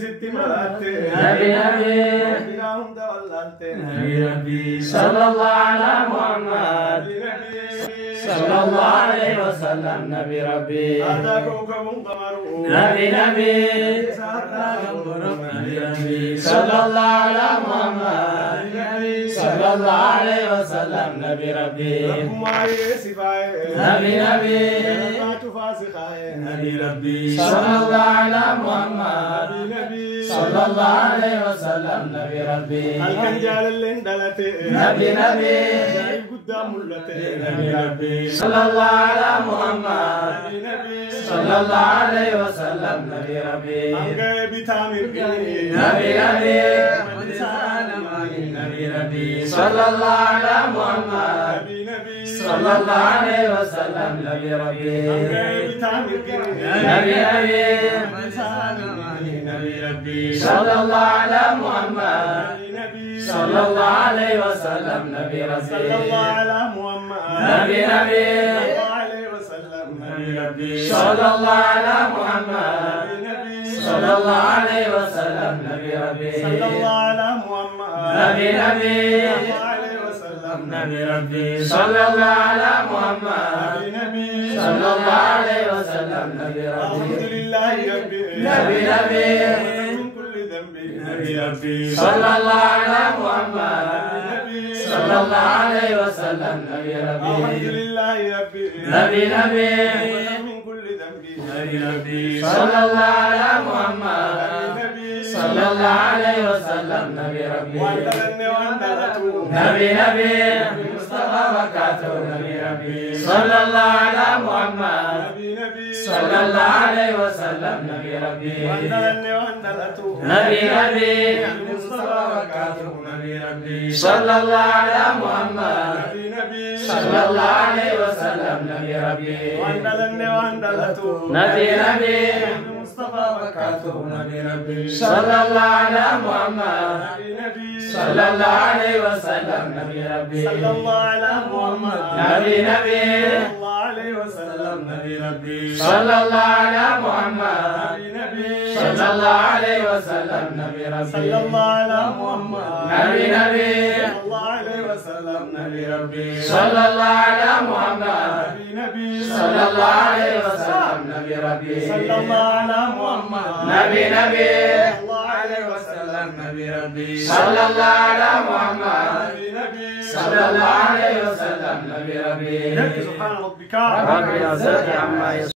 ست مرات نبي اللهم تولت نبي صلى الله على محمد صلى الله عليه وسلم نبي ربي هذا كوكب قمر نبي صلى الله على محمد صلى الله عليه وسلم نبي ربي نبي ربي صلى الله على محمد صلى الله عليه وسلم نبي ربي نبي ربي صلى الله على محمد صلى الله عليه وسلم نبي ربي نبي ربي صلى الله على محمد صلى الله عليه وسلم نبي ربي نبي ربي صلى الله على محمد صلى الله عليه وسلم نبي ربي نبي صلى الله على محمد صلى الله عليه وسلم نبي ربي نبي ربي صلى الله على محمد صلى الله عليه وسلم نبي ربي نبي ربي صلى الله على محمد صلى الله عليه وسلم نبي ربي نبي صلى الله على محمد صلى الله عليه وسلم نبي ربي نبي مصطفى وكاته نبي ربي صلى الله على محمد صلى الله عليه وسلم نبي ربي نبي مصطفى وكاته نبي ربي صلى الله على محمد صلى الله عليه وسلم نبي ربي نبي مصطفى وكاته نبي ربي صلى الله على محمد صلى الله عليه وسلم نبي ربي نبي ربي صلى الله على محمد صلى الله عليه وسلم نبي ربي نبي ربي صلى الله على محمد صلى الله عليه وسلم نبي ربي نبي ربي صلى الله على محمد صلى الله عليه وسلم نبي ربي سبحان ربك رب العزة عما يصفون.